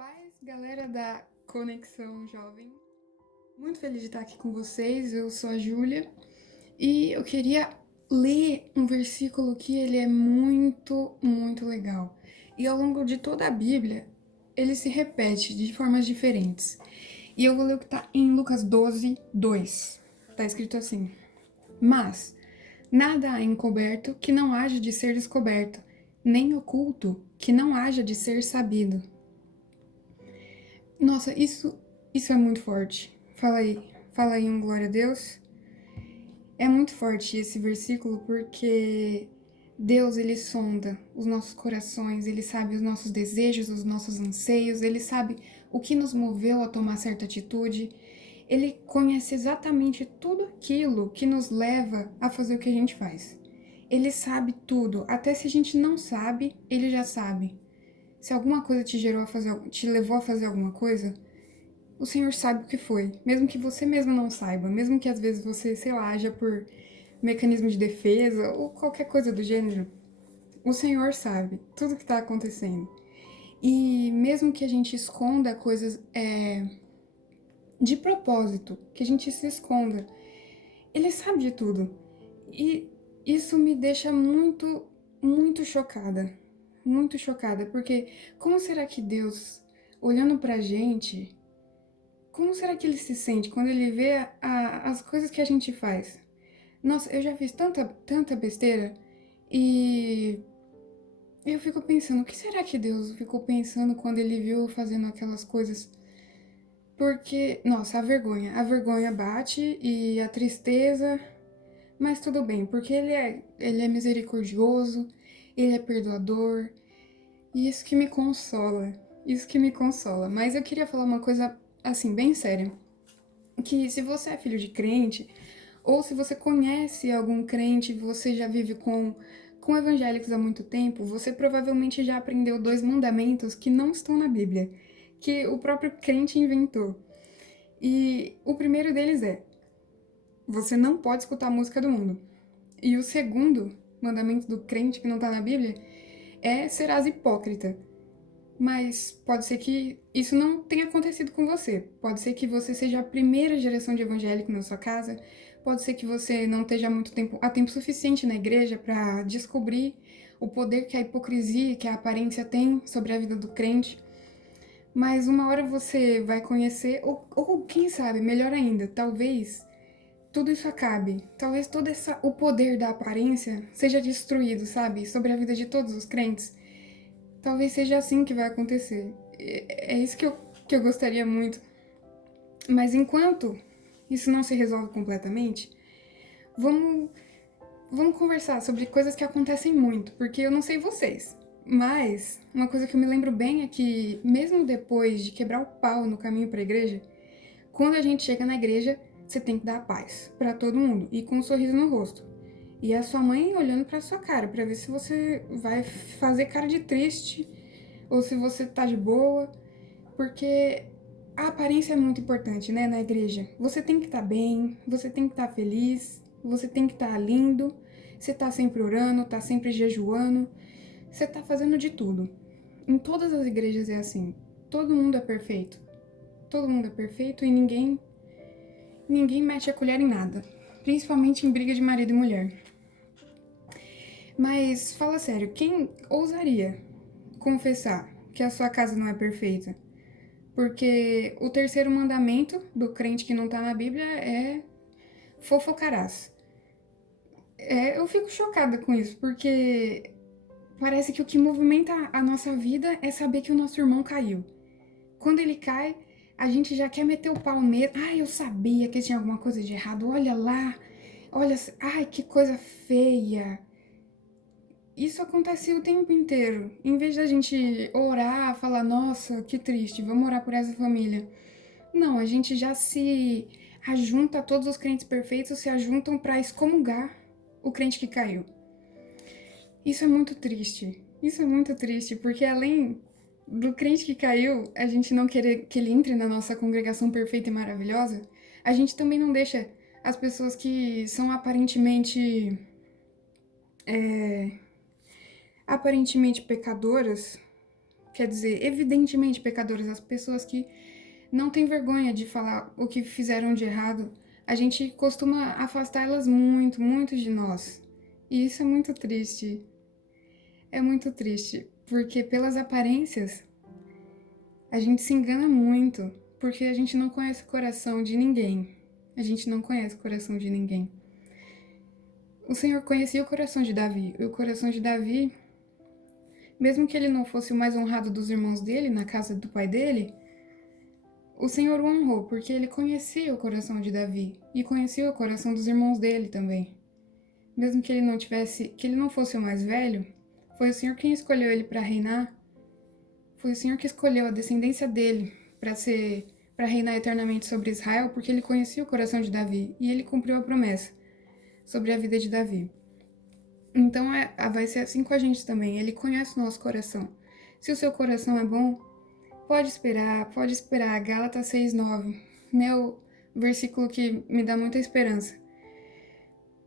Paz, galera da Conexão Jovem. Muito feliz de estar aqui com vocês. Eu sou a Júlia e eu queria ler um versículo que ele é muito legal. E ao longo de toda a Bíblia, ele se repete de formas diferentes. E eu vou ler o que está em Lucas 12:2. Está escrito assim: Mas nada há encoberto que não haja de ser descoberto, nem oculto que não haja de ser sabido. Nossa, isso é muito forte. Fala aí um glória a Deus. É muito forte esse versículo porque Deus, ele sonda os nossos corações, ele sabe os nossos desejos, os nossos anseios, ele sabe o que nos moveu a tomar certa atitude. Ele conhece exatamente tudo aquilo que nos leva a fazer o que a gente faz. Ele sabe tudo, até se a gente não sabe, ele já sabe. Se alguma coisa te levou a fazer alguma coisa, o Senhor sabe o que foi, mesmo que você mesmo não saiba, mesmo que às vezes você, sei lá, haja por mecanismo de defesa ou qualquer coisa do gênero. O Senhor sabe tudo o que está acontecendo. E mesmo que a gente esconda coisas de propósito, que a gente se esconda, Ele sabe de tudo. E isso me deixa muito chocada. Muito chocada, porque como será que Deus, olhando pra gente, como será que ele se sente quando ele vê as coisas que a gente faz? Nossa, eu já fiz tanta besteira e eu fico pensando, o que será que Deus ficou pensando quando ele viu eu fazendo aquelas coisas? Porque, nossa, a vergonha bate e a tristeza, mas tudo bem, porque ele é misericordioso, ele é perdoador, e isso que me consola. Mas eu queria falar uma coisa, assim, bem séria. Que se você é filho de crente, ou se você conhece algum crente, você já vive com evangélicos há muito tempo, você provavelmente já aprendeu dois mandamentos que não estão na Bíblia, que o próprio crente inventou. E o primeiro deles é: você não pode escutar a música do mundo. E o segundo mandamento do crente que não está na Bíblia é: serás hipócrita. Mas pode ser que isso não tenha acontecido com você. Pode ser que você seja a primeira geração de evangélico na sua casa. Pode ser que você não esteja há tempo suficiente na igreja para descobrir o poder que a hipocrisia, que a aparência tem sobre a vida do crente. Mas uma hora você vai conhecer, ou quem sabe, melhor ainda, talvez tudo isso acabe. Talvez o poder da aparência seja destruído, sabe? Sobre a vida de todos os crentes. Talvez seja assim que vai acontecer. É isso que eu gostaria muito. Mas enquanto isso não se resolve completamente, vamos, vamos conversar sobre coisas que acontecem muito, porque eu não sei vocês. Mas uma coisa que eu me lembro bem é que, mesmo depois de quebrar o pau no caminho para a igreja, quando a gente chega na igreja, você tem que dar paz para todo mundo e com um sorriso no rosto. E a sua mãe olhando para sua cara para ver se você vai fazer cara de triste ou se você tá de boa, porque a aparência é muito importante, né, na igreja. Você tem que estar bem, você tem que estar feliz, você tem que estar lindo, você tá sempre orando, tá sempre jejuando, você tá fazendo de tudo. Em todas as igrejas é assim. Todo mundo é perfeito. Todo mundo é perfeito e ninguém mete a colher em nada, principalmente em briga de marido e mulher. Mas fala sério, quem ousaria confessar que a sua casa não é perfeita? Porque o terceiro mandamento do crente que não tá na Bíblia é fofocarás. Eu fico chocada com isso, porque parece que o que movimenta a nossa vida é saber que o nosso irmão caiu. Quando ele cai, a gente já quer meter o pau nele. Ai, eu sabia que tinha alguma coisa de errado. Olha lá. Olha, ai, que coisa feia. Isso acontece o tempo inteiro. Em vez da gente orar, falar, nossa, que triste, vamos orar por essa família. Não, a gente já se ajunta, todos os crentes perfeitos se ajuntam para excomungar o crente que caiu. Isso é muito triste. Isso é muito triste, porque além do crente que caiu, a gente não querer que ele entre na nossa congregação perfeita e maravilhosa, a gente também não deixa as pessoas que são aparentemente pecadoras, quer dizer, evidentemente pecadores, as pessoas que não têm vergonha de falar o que fizeram de errado, a gente costuma afastá-las muito, muito de nós. E isso é muito triste. É muito triste, porque pelas aparências a gente se engana muito, porque a gente não conhece o coração de ninguém. A gente não conhece o coração de ninguém. O Senhor conhecia o coração de Davi. E o coração de Davi, mesmo que ele não fosse o mais honrado dos irmãos dele, na casa do pai dele, o Senhor o honrou, porque ele conhecia o coração de Davi e conhecia o coração dos irmãos dele também. Mesmo que ele não tivesse, que ele não fosse o mais velho, foi o Senhor quem escolheu ele para reinar. Foi o Senhor que escolheu a descendência dele para reinar eternamente sobre Israel, porque ele conhecia o coração de Davi e ele cumpriu a promessa sobre a vida de Davi. Então vai ser assim com a gente também. Ele conhece o nosso coração. Se o seu coração é bom, pode esperar, pode esperar. Gálatas 6:9, meu versículo que me dá muita esperança.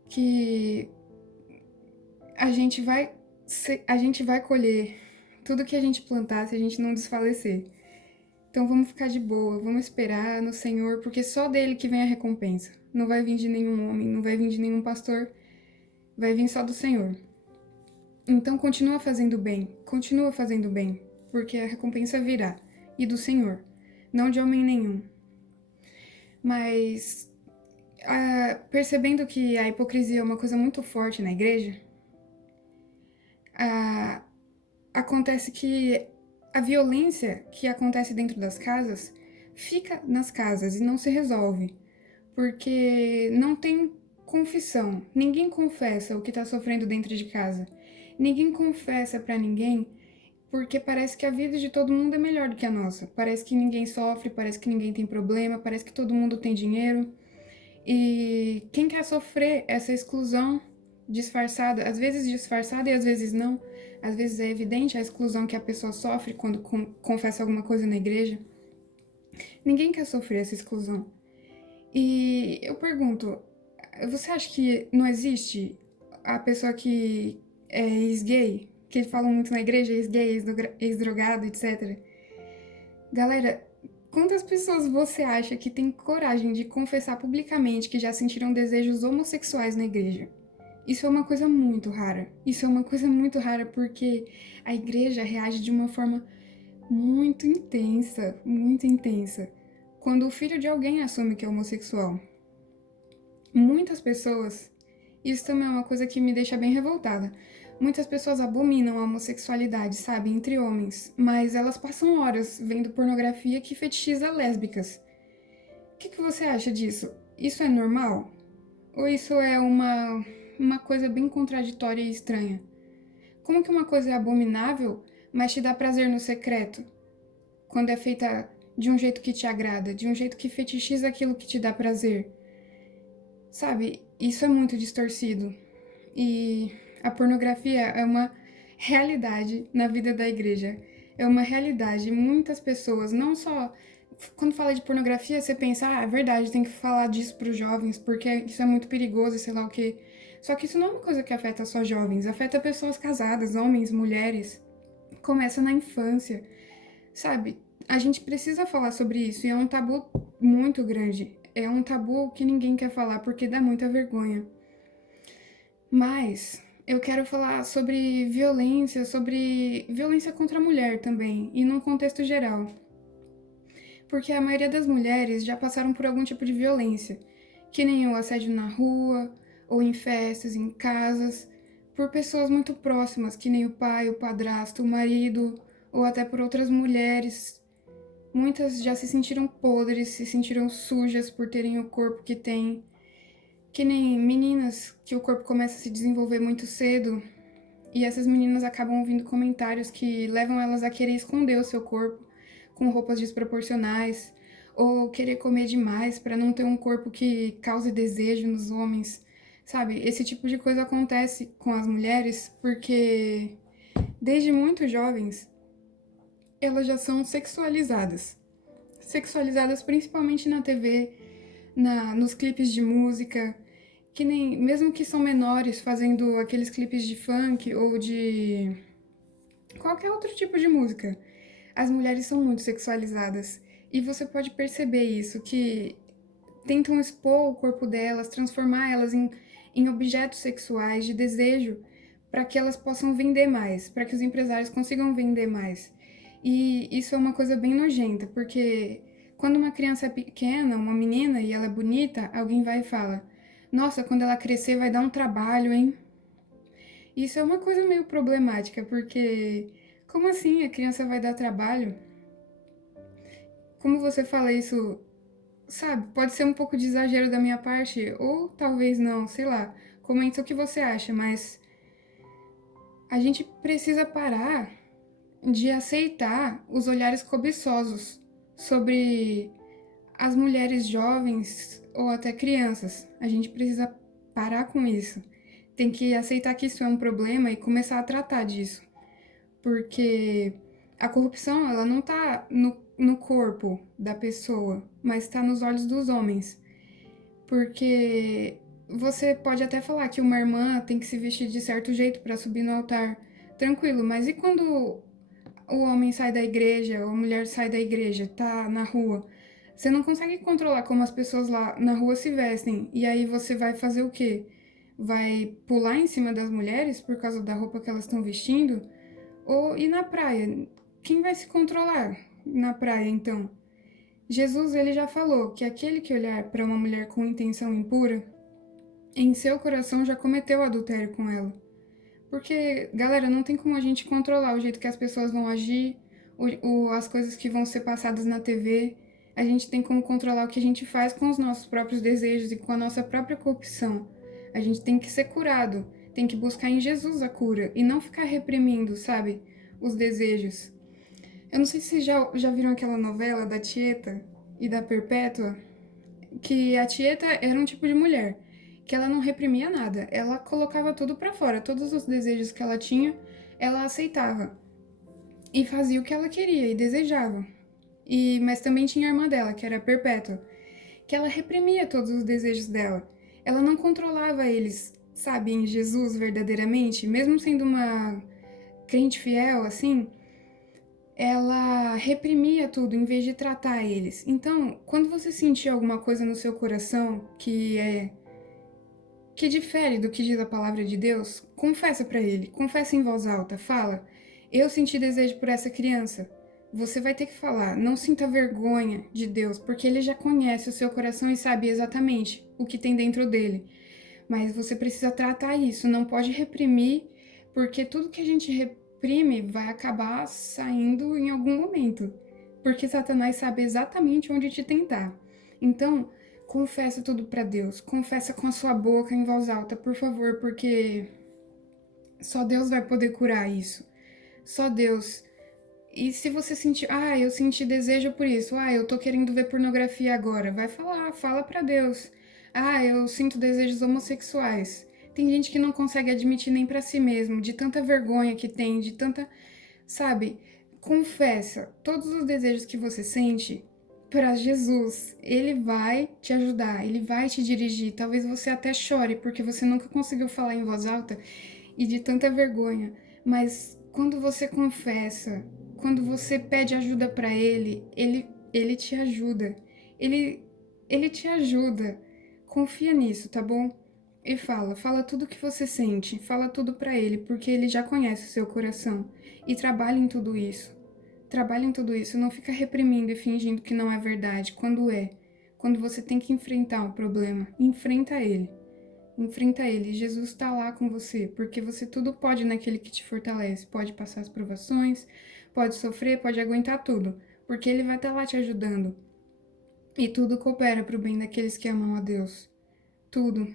Que a gente vai colher tudo que a gente plantar se a gente não desfalecer. Então vamos ficar de boa, vamos esperar no Senhor, porque só dele que vem a recompensa. Não vai vir de nenhum homem, não vai vir de nenhum pastor, vai vir só do Senhor. Então continua fazendo bem, porque a recompensa virá, e do Senhor, não de homem nenhum. Mas percebendo que a hipocrisia é uma coisa muito forte na igreja, acontece que a violência que acontece dentro das casas fica nas casas e não se resolve, porque não tem confissão. Ninguém confessa o que está sofrendo dentro de casa. Ninguém confessa para ninguém, porque parece que a vida de todo mundo é melhor do que a nossa. Parece que ninguém sofre, parece que ninguém tem problema, parece que todo mundo tem dinheiro. E quem quer sofrer essa exclusão disfarçada, às vezes disfarçada e às vezes não, às vezes é evidente a exclusão que a pessoa sofre quando confessa alguma coisa na igreja. Ninguém quer sofrer essa exclusão. E eu pergunto, você acha que não existe a pessoa que é ex-gay, que falam muito na igreja, ex-gay, ex-drogado, etc. Galera, quantas pessoas você acha que tem coragem de confessar publicamente que já sentiram desejos homossexuais na igreja? Isso é uma coisa muito rara. Isso é uma coisa muito rara porque a igreja reage de uma forma muito intensa, quando o filho de alguém assume que é homossexual. Muitas pessoas, isso também é uma coisa que me deixa bem revoltada. Muitas pessoas abominam a homossexualidade, sabe, entre homens, mas elas passam horas vendo pornografia que fetichiza lésbicas. O que você acha disso? Isso é normal? Ou isso é uma coisa bem contraditória e estranha? Como que uma coisa é abominável, mas te dá prazer no secreto? Quando é feita de um jeito que te agrada, de um jeito que fetichiza aquilo que te dá prazer. Sabe, isso é muito distorcido. E a pornografia é uma realidade na vida da igreja. É uma realidade. Muitas pessoas, não só... Quando fala de pornografia, você pensa, é verdade, tem que falar disso para os jovens, porque isso é muito perigoso, sei lá o quê. Só que isso não é uma coisa que afeta só jovens, afeta pessoas casadas, homens, mulheres. Começa na infância, sabe? A gente precisa falar sobre isso, e é um tabu muito grande. É um tabu que ninguém quer falar porque dá muita vergonha. Mas eu quero falar sobre violência contra a mulher também, e num contexto geral. Porque a maioria das mulheres já passaram por algum tipo de violência, que nem o assédio na rua, ou em festas, em casas, por pessoas muito próximas, que nem o pai, o padrasto, o marido, ou até por outras mulheres. Muitas já se sentiram podres, se sentiram sujas por terem o corpo que têm. Que nem meninas que o corpo começa a se desenvolver muito cedo, e essas meninas acabam ouvindo comentários que levam elas a querer esconder o seu corpo com roupas desproporcionais, ou querer comer demais para não ter um corpo que cause desejo nos homens. Sabe, esse tipo de coisa acontece com as mulheres porque desde muito jovens elas já são sexualizadas. Sexualizadas principalmente na TV, nos clipes de música, que nem, mesmo que são menores, fazendo aqueles clipes de funk ou de qualquer outro tipo de música. as mulheres são muito sexualizadas. E você pode perceber isso, que tentam expor o corpo delas, transformar elas em objetos sexuais de desejo, para que elas possam vender mais, para que os empresários consigam vender mais. E isso é uma coisa bem nojenta, porque quando uma criança é pequena, uma menina, e ela é bonita, alguém vai e fala: Nossa, quando ela crescer vai dar um trabalho, hein? Isso é uma coisa meio problemática, porque como assim a criança vai dar trabalho? Como você fala isso, sabe? Pode ser um pouco de exagero da minha parte, ou talvez não, sei lá. Comenta o que você acha, mas a gente precisa parar de aceitar os olhares cobiçosos sobre as mulheres jovens ou até crianças. A gente precisa parar com isso. Tem que aceitar que isso é um problema e começar a tratar disso. Porque a corrupção, ela não tá no corpo da pessoa, mas está nos olhos dos homens. Porque você pode até falar que uma irmã tem que se vestir de certo jeito para subir no altar, tranquilo, mas e quando o homem sai da igreja, ou a mulher sai da igreja, tá na rua? Você não consegue controlar como as pessoas lá na rua se vestem, e aí você vai fazer o quê? Vai pular em cima das mulheres por causa da roupa que elas estão vestindo? Ou e na praia? Quem vai se controlar na praia, então? Jesus, ele já falou que aquele que olhar para uma mulher com intenção impura, em seu coração já cometeu adultério com ela. Porque, galera, não tem como a gente controlar o jeito que as pessoas vão agir, as coisas que vão ser passadas na TV. A gente tem como controlar o que a gente faz com os nossos próprios desejos e com a nossa própria corrupção. A gente tem que ser curado, tem que buscar em Jesus a cura e não ficar reprimindo, sabe, os desejos. Eu não sei se vocês já viram aquela novela da Tieta e da Perpétua, que a Tieta era um tipo de mulher, que ela não reprimia nada, ela colocava tudo pra fora, todos os desejos que ela tinha, ela aceitava e fazia o que ela queria e desejava. Mas também tinha a irmã dela, que era a Perpétua, que ela reprimia todos os desejos dela. Ela não controlava eles, sabe, em Jesus verdadeiramente, mesmo sendo uma crente fiel assim, ela reprimia tudo em vez de tratar eles. Então, quando você sentir alguma coisa no seu coração que difere do que diz a palavra de Deus, confessa para ele, confessa em voz alta, fala: "Eu senti desejo por essa criança". Você vai ter que falar, não sinta vergonha de Deus, porque ele já conhece o seu coração e sabe exatamente o que tem dentro dele. Mas você precisa tratar isso, não pode reprimir, porque tudo que a gente reprime vai acabar saindo em algum momento, porque Satanás sabe exatamente onde te tentar. Então, confessa tudo para Deus, confessa com a sua boca em voz alta, por favor, porque só Deus vai poder curar isso. Só Deus. E se você sentir, eu senti desejo por isso, eu tô querendo ver pornografia agora, vai falar, fala pra Deus. Eu sinto desejos homossexuais. Tem gente que não consegue admitir nem pra si mesmo, de tanta vergonha que tem, de tanta, sabe? Confessa todos os desejos que você sente para Jesus. Ele vai te ajudar, ele vai te dirigir. Talvez você até chore porque você nunca conseguiu falar em voz alta e de tanta vergonha, mas quando você confessa, quando você pede ajuda para ele te ajuda. Ele te ajuda. Confia nisso, tá bom? E fala tudo o que você sente, fala tudo para ele, porque ele já conhece o seu coração. E trabalha em tudo isso. Trabalha em tudo isso, não fica reprimindo e fingindo que não é verdade, quando é. Quando você tem que enfrentar um problema, enfrenta ele. Enfrenta ele. Jesus está lá com você, porque você tudo pode naquele que te fortalece. Pode passar as provações, pode sofrer, pode aguentar tudo, porque ele vai estar lá te ajudando. E tudo coopera para o bem daqueles que amam a Deus. Tudo.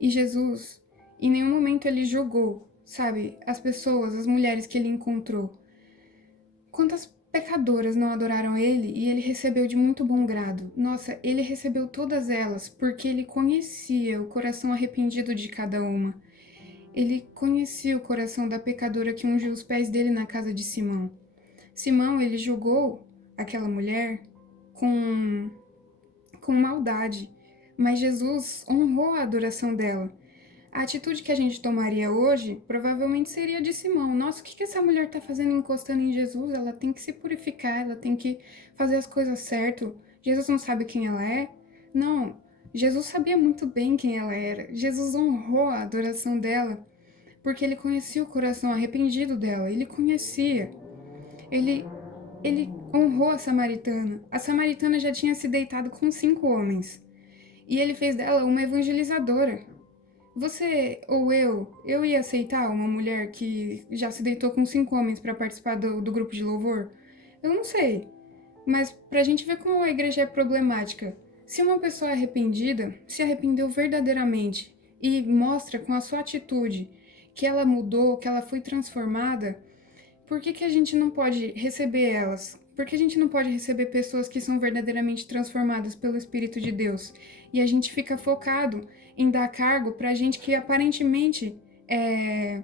E Jesus, em nenhum momento ele julgou, sabe, as pessoas, as mulheres que ele encontrou. Quantas pecadoras não adoraram ele e ele recebeu de muito bom grado? Nossa, ele recebeu todas elas porque ele conhecia o coração arrependido de cada uma. Ele conhecia o coração da pecadora que ungiu os pés dele na casa de Simão. Simão, ele julgou aquela mulher com maldade, mas Jesus honrou a adoração dela. A atitude que a gente tomaria hoje provavelmente seria de Simão. Nossa, o que essa mulher tá fazendo encostando em Jesus? Ela tem que se purificar, ela tem que fazer as coisas certo. Jesus não sabe quem ela é? Não, Jesus sabia muito bem quem ela era. Jesus honrou a adoração dela, porque ele conhecia o coração arrependido dela. Ele conhecia. Ele, ele honrou a samaritana. A samaritana já tinha se deitado com 5 homens. E ele fez dela uma evangelizadora. Você ou eu ia aceitar uma mulher que já se deitou com 5 homens para participar do grupo de louvor? Eu não sei. Mas pra gente ver como a igreja é problemática. Se uma pessoa é arrependida, se arrependeu verdadeiramente e mostra com a sua atitude que ela mudou, que ela foi transformada, por que a gente não pode receber elas? Por que a gente não pode receber pessoas que são verdadeiramente transformadas pelo Espírito de Deus? E a gente fica focado em dar cargo pra gente que aparentemente é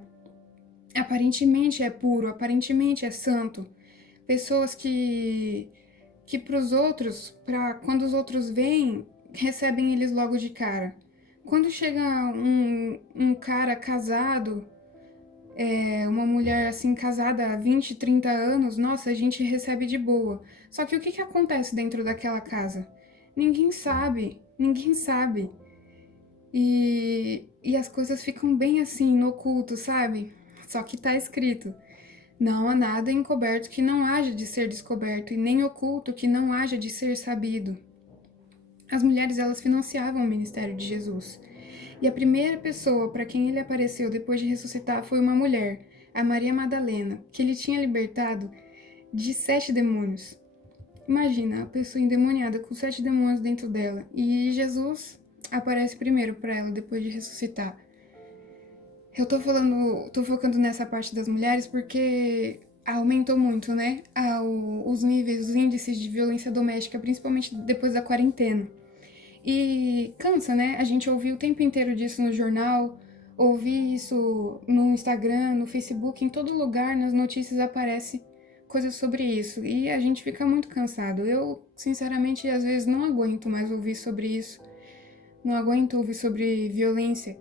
puro, aparentemente é santo. Pessoas que para os outros, quando os outros veem, recebem eles logo de cara. Quando chega um cara casado, uma mulher assim casada há 20, 30 anos, nossa, a gente recebe de boa. Só que o que acontece dentro daquela casa? Ninguém sabe, ninguém sabe. E as coisas ficam bem assim, no oculto, sabe? Só que tá escrito: não há nada encoberto que não haja de ser descoberto, e nem oculto que não haja de ser sabido. As mulheres, elas financiavam o ministério de Jesus. E a primeira pessoa para quem ele apareceu depois de ressuscitar foi uma mulher, a Maria Madalena, que ele tinha libertado de 7 demônios. Imagina, a pessoa endemoniada com 7 demônios dentro dela. E Jesus aparece primeiro para ela depois de ressuscitar. Eu tô focando nessa parte das mulheres porque aumentou muito, né? Os níveis, os índices de violência doméstica, principalmente depois da quarentena. E cansa, né? A gente ouvir o tempo inteiro disso no jornal, ouvir isso no Instagram, no Facebook, em todo lugar, nas notícias aparece coisas sobre isso. E a gente fica muito cansado. Eu, sinceramente, às vezes não aguento mais ouvir sobre isso. Não aguento ouvir sobre violência.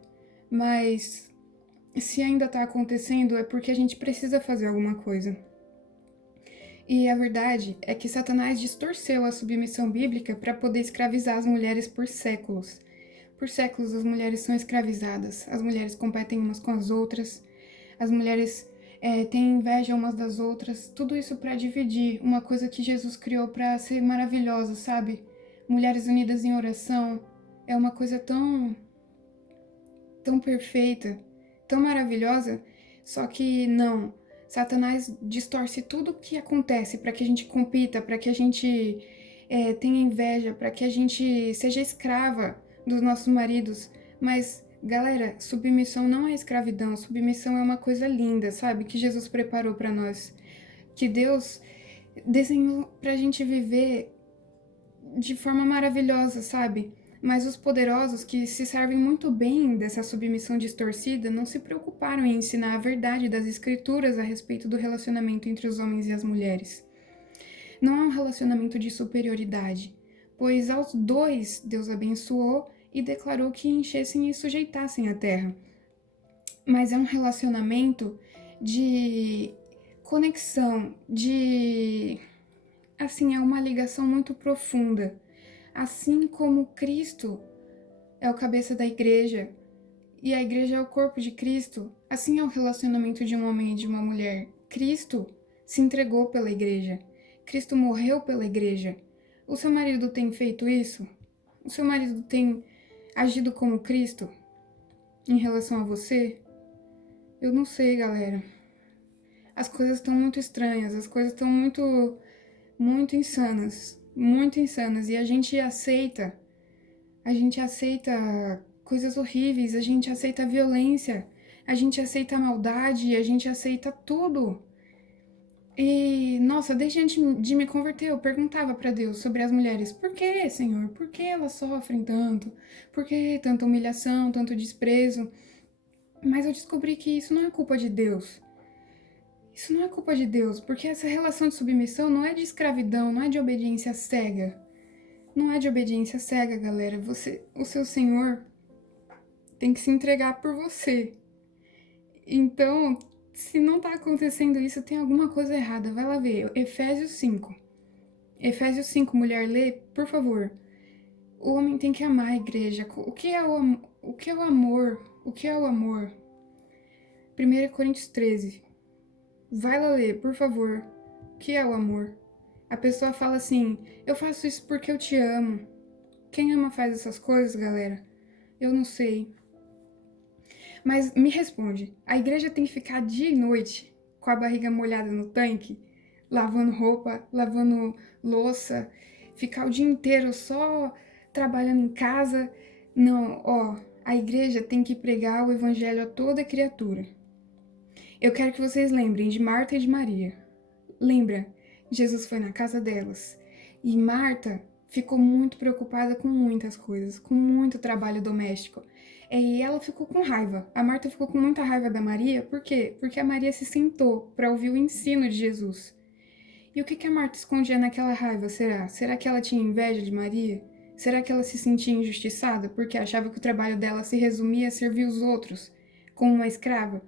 Mas se ainda tá acontecendo, é porque a gente precisa fazer alguma coisa. E a verdade é que Satanás distorceu a submissão bíblica para poder escravizar as mulheres por séculos. Por séculos as mulheres são escravizadas, as mulheres competem umas com as outras, as mulheres têm inveja umas das outras, tudo isso para dividir uma coisa que Jesus criou para ser maravilhosa, sabe? Mulheres unidas em oração é uma coisa tão perfeita, tão maravilhosa, só que não. Satanás distorce tudo o que acontece para que a gente compita, para que a gente tenha inveja, para que a gente seja escrava dos nossos maridos. Mas, galera, submissão não é escravidão, submissão é uma coisa linda, sabe? Que Jesus preparou para nós. Que Deus desenhou pra gente viver de forma maravilhosa, sabe? Mas os poderosos, que se servem muito bem dessa submissão distorcida, não se preocuparam em ensinar a verdade das escrituras a respeito do relacionamento entre os homens e as mulheres. Não é um relacionamento de superioridade, pois aos dois Deus abençoou e declarou que enchessem e sujeitassem a terra. Mas é um relacionamento de conexão, assim, é uma ligação muito profunda. Assim como Cristo é o cabeça da igreja e a igreja é o corpo de Cristo, assim é o relacionamento de um homem e de uma mulher. Cristo se entregou pela igreja. Cristo morreu pela igreja. O seu marido tem feito isso? O seu marido tem agido como Cristo em relação a você? Eu não sei, galera. As coisas estão muito estranhas, as coisas estão muito insanas, muito insanas, e a gente aceita coisas horríveis, a gente aceita a violência, a gente aceita a maldade, a gente aceita tudo. E, nossa, desde antes de me converter, eu perguntava para Deus sobre as mulheres: por que, Senhor? Por que elas sofrem tanto? Por que tanta humilhação, tanto desprezo? Mas eu descobri que isso não é culpa de Deus. Isso não é culpa de Deus, porque essa relação de submissão não é de escravidão, não é de obediência cega. Não é de obediência cega, galera. O seu Senhor, tem que se entregar por você. Então, se não tá acontecendo isso, tem alguma coisa errada. Vai lá ver. Efésios 5. Efésios 5, mulher, lê, por favor. O homem tem que amar a igreja. O que é o que é o amor? O que é o amor? 1 Coríntios 13. Vai lá ler, por favor. O que é o amor? A pessoa fala assim: eu faço isso porque eu te amo. Quem ama faz essas coisas, galera? Eu não sei. Mas me responde: a igreja tem que ficar dia e noite com a barriga molhada no tanque, lavando roupa, lavando louça, ficar o dia inteiro só trabalhando em casa? Não, ó, a igreja tem que pregar o evangelho a toda criatura. Eu quero que vocês lembrem de Marta e de Maria. Lembra? Jesus foi na casa delas. E Marta ficou muito preocupada com muitas coisas, com muito trabalho doméstico. E ela ficou com raiva. A Marta ficou com muita raiva da Maria. Por quê? Porque a Maria se sentou para ouvir o ensino de Jesus. E o que a Marta escondia naquela raiva, será? Será que ela tinha inveja de Maria? Será que ela se sentia injustiçada porque achava que o trabalho dela se resumia a servir os outros, como uma escrava?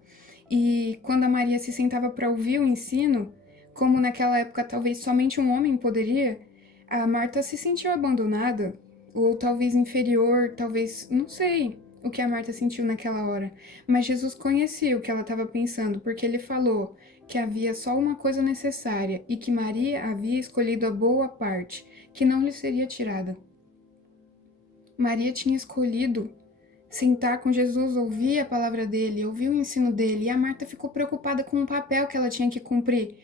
E quando a Maria se sentava para ouvir o ensino, como naquela época talvez somente um homem poderia, a Marta se sentiu abandonada, ou talvez inferior, talvez, não sei o que a Marta sentiu naquela hora. Mas Jesus conhecia o que ela estava pensando, porque ele falou que havia só uma coisa necessária e que Maria havia escolhido a boa parte, que não lhe seria tirada. Maria tinha escolhido sentar com Jesus, ouvir a palavra dele, ouvir o ensino dele, e a Marta ficou preocupada com o papel que ela tinha que cumprir.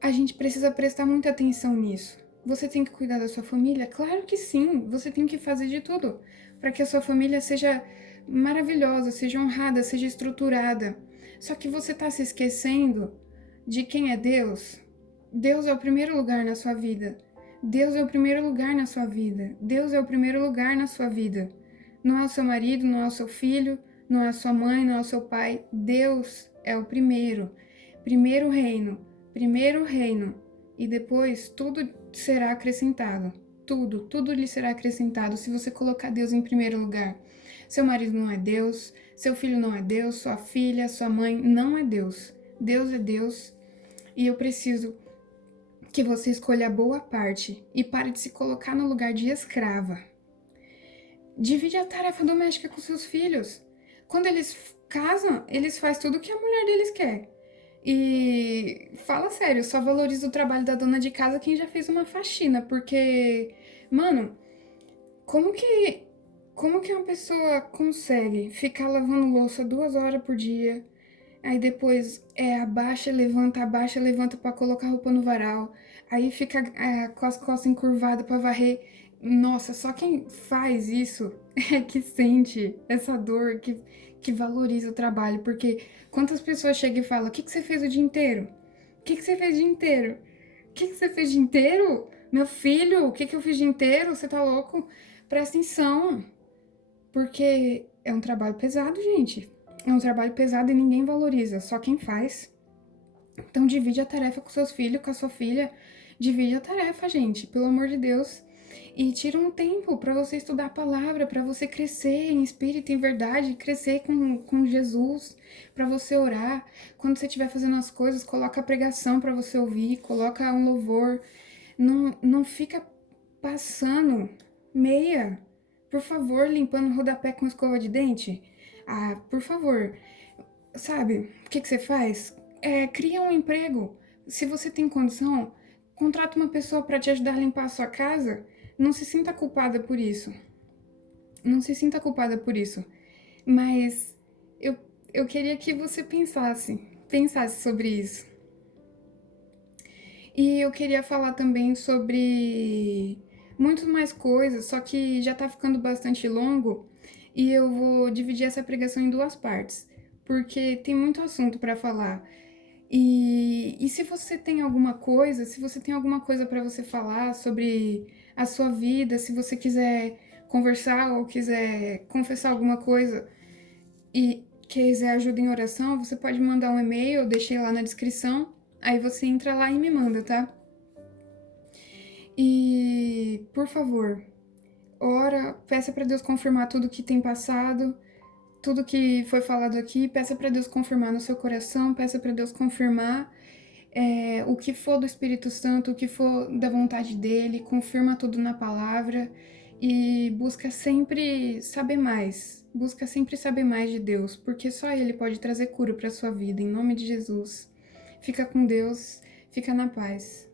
A gente precisa prestar muita atenção nisso. Você tem que cuidar da sua família? Claro que sim, você tem que fazer de tudo para que a sua família seja maravilhosa, seja honrada, seja estruturada. Só que você está se esquecendo de quem é Deus. Deus é o primeiro lugar na sua vida. Deus é o primeiro lugar na sua vida. Deus é o primeiro lugar na sua vida. Não é o seu marido, não é o seu filho, não é a sua mãe, não é o seu pai. Deus é o primeiro. Primeiro reino. Primeiro reino. E depois tudo será acrescentado. Tudo lhe será acrescentado se você colocar Deus em primeiro lugar. Seu marido não é Deus, seu filho não é Deus, sua filha, sua mãe não é Deus. Deus é Deus. E eu preciso que você escolha a boa parte e pare de se colocar no lugar de escrava. Divide a tarefa doméstica com seus filhos. Quando eles casam, eles fazem tudo o que a mulher deles quer. E fala sério, só valoriza o trabalho da dona de casa quem já fez uma faxina, porque, mano, como que uma pessoa consegue ficar lavando louça 2 horas por dia, aí depois abaixa, levanta pra colocar roupa no varal, aí fica com as costas encurvadas pra varrer. Nossa, só quem faz isso é que sente essa dor, que valoriza o trabalho, porque quantas pessoas chegam e falam: o que você fez o dia inteiro? O que você fez o dia inteiro? O que você fez o dia inteiro? Meu filho, o que eu fiz o dia inteiro? Você tá louco? Presta atenção, porque é um trabalho pesado, gente. É um trabalho pesado e ninguém valoriza, só quem faz. Então divide a tarefa com seus filhos, com a sua filha. Divide a tarefa, gente, pelo amor de Deus. E tira um tempo para você estudar a palavra, para você crescer em espírito e em verdade, crescer com Jesus, para você orar. Quando você estiver fazendo as coisas, coloca a pregação para você ouvir, coloca um louvor. Não fica passando meia, por favor, limpando o rodapé com escova de dente. Ah, por favor. Sabe, o que você faz? Cria um emprego. Se você tem condição, contrata uma pessoa para te ajudar a limpar a sua casa. Não se sinta culpada por isso. Não se sinta culpada por isso. Mas eu queria que você pensasse sobre isso. E eu queria falar também sobre muito mais coisas, só que já tá ficando bastante longo e eu vou dividir essa pregação em 2 partes, porque tem muito assunto para falar. E se você tem alguma coisa, se você tem alguma coisa para você falar sobre a sua vida, se você quiser conversar ou quiser confessar alguma coisa e quiser ajuda em oração, você pode mandar um e-mail, eu deixei lá na descrição. Aí você entra lá e me manda, tá? E, por favor, ora, peça para Deus confirmar tudo que tem passado, tudo que foi falado aqui, peça para Deus confirmar no seu coração, peça para Deus confirmar o que for do Espírito Santo, o que for da vontade dele, confirma tudo na palavra e busca sempre saber mais de Deus, porque só ele pode trazer cura para sua vida, em nome de Jesus. Fica com Deus, fica na paz.